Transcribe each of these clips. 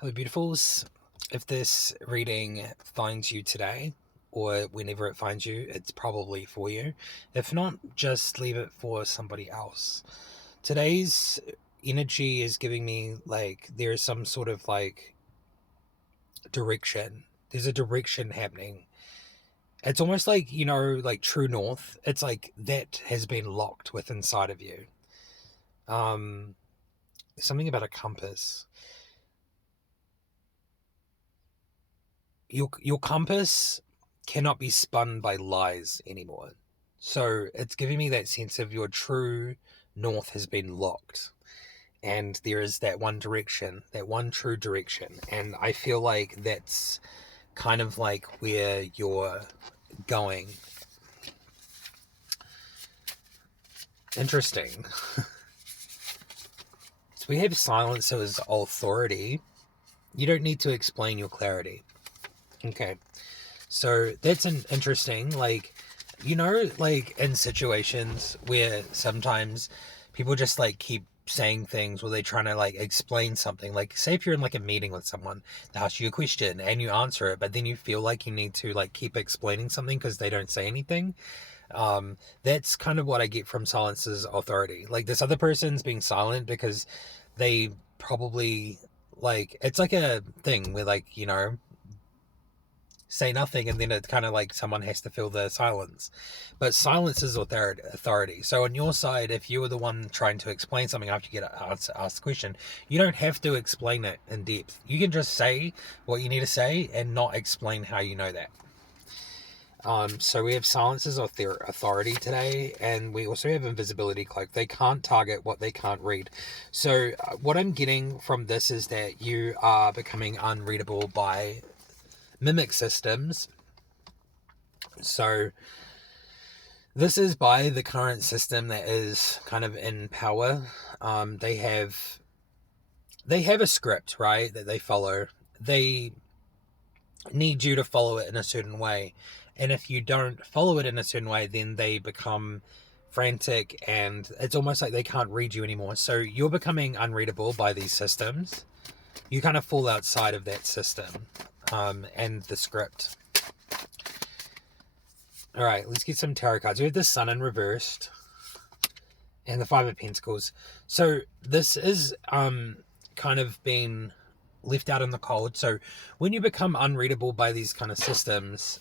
Hello, beautifuls. If this reading finds you today, or whenever it finds you, it's probably for you. If not, just leave it for somebody else. Today's energy is giving me like there's some sort of like direction. There's a direction happening. It's almost like, like true north. It's like that has been locked with inside of you. Um, Something about a compass. Your compass cannot be spun by lies anymore. So it's giving me that sense of your true north has been locked. And there is that one direction, that one true direction. And I feel like that's kind of like where you're going. Interesting. So we have silence as authority. You don't need to explain your clarity. Okay. So that's an interesting, like, like in situations where sometimes people just like keep saying things where they're trying to like explain something. Like, say if you're in like a meeting with someone, they ask you a question and you answer it, but then you feel like you need to like keep explaining something because they don't say anything. That's kind of what I get from silence's authority. Like, this other person's being silent because they probably like, it's like a thing where like, say nothing and then it's kind of like someone has to fill the silence. But silence is authority. So on your side, if you were the one trying to explain something after you get asked a question, you don't have to explain it in depth. You can just say what you need to say and not explain how you know that. So we have silences of their authority today, and we also have invisibility cloak. They can't target what they can't read. So what I'm getting from this is that you are becoming unreadable by mimic systems. So this is by the current system that is kind of in power. They have a script, right, that they follow. They need you to follow it in a certain way, and if you don't follow it in a certain way, then they become frantic, and it's almost like they can't read you anymore. So you're becoming unreadable by these systems. You kind of fall outside of that system, and the script. All right, let's get some tarot cards. We have the Sun in reversed and the Five of Pentacles. So this is kind of been left out in the cold. So when you become unreadable by these kind of systems,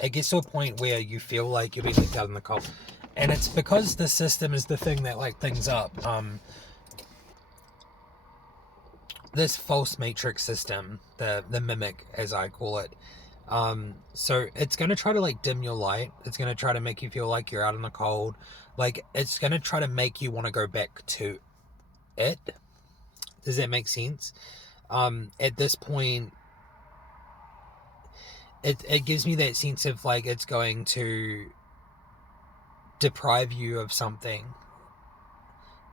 it gets to a point where you feel like you're being left out in the cold. And it's because the system is the thing that like things up. This false matrix system, the mimic, as I call it. So it's going to try to like dim your light. It's going to try to make you feel like you're out in the cold. Like, it's going to try to make you want to go back to it. Does that make sense? At this point, it gives me that sense of like it's going to deprive you of something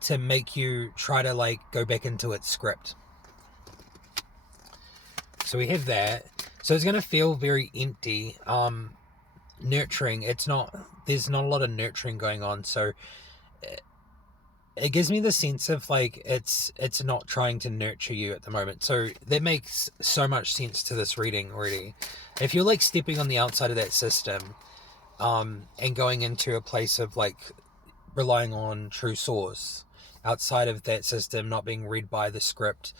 to make you try to like go back into its script. So we have that. So it's going to feel very empty. Nurturing, there's not a lot of nurturing going on. So it gives me the sense of like it's not trying to nurture you at the moment. So that makes so much sense to this reading already. If you're like stepping on the outside of that system, and going into a place of like relying on true source outside of that system, not being read by the script,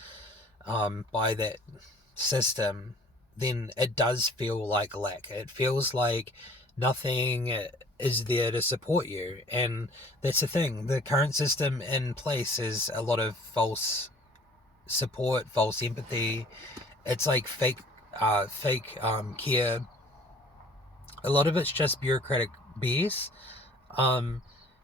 by that system, then it does feel like lack. It feels like nothing is there to support you. And that's the thing. The current system in place is a lot of false support, false empathy. It's like fake care. A lot of it's just bureaucratic BS.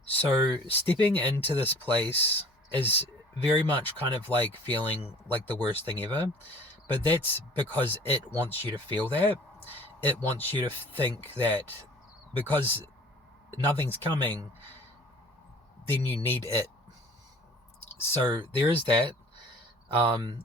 So stepping into this place is very much kind of like feeling like the worst thing ever. But that's because it wants you to feel that. It wants you to think that because nothing's coming, then you need it. So there is that. And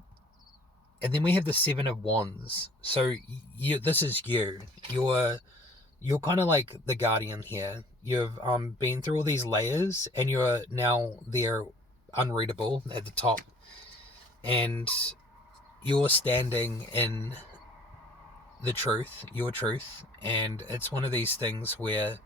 then we have the Seven of Wands. So this is you. You're kind of like the guardian here. You've been through all these layers, and you're now there, unreadable at the top, and you're standing in the truth, your truth, and it's one of these things where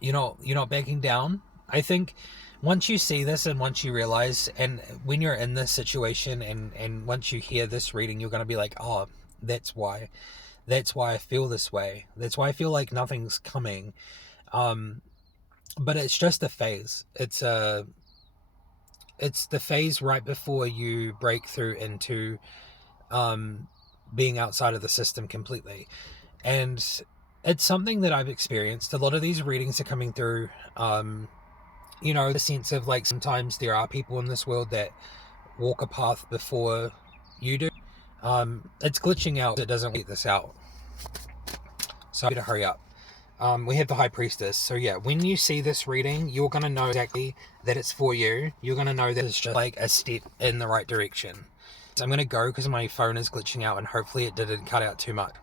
you're not backing down. I think once you see this and once you realize, and when you're in this situation and once you hear this reading, you're going to be like, oh, that's why I feel this way, that's why I feel like nothing's coming. But it's just a phase. It's the phase right before you break through into being outside of the system completely. And it's something that I've experienced. A lot of these readings are coming through, the sense of like sometimes there are people in this world that walk a path before you do. It's glitching out. It doesn't get this out. So I better hurry up. We have the High Priestess. So yeah, when you see this reading, you're going to know exactly that it's for you. You're going to know that it's just like a step in the right direction. So I'm going to go because my phone is glitching out and hopefully it didn't cut out too much.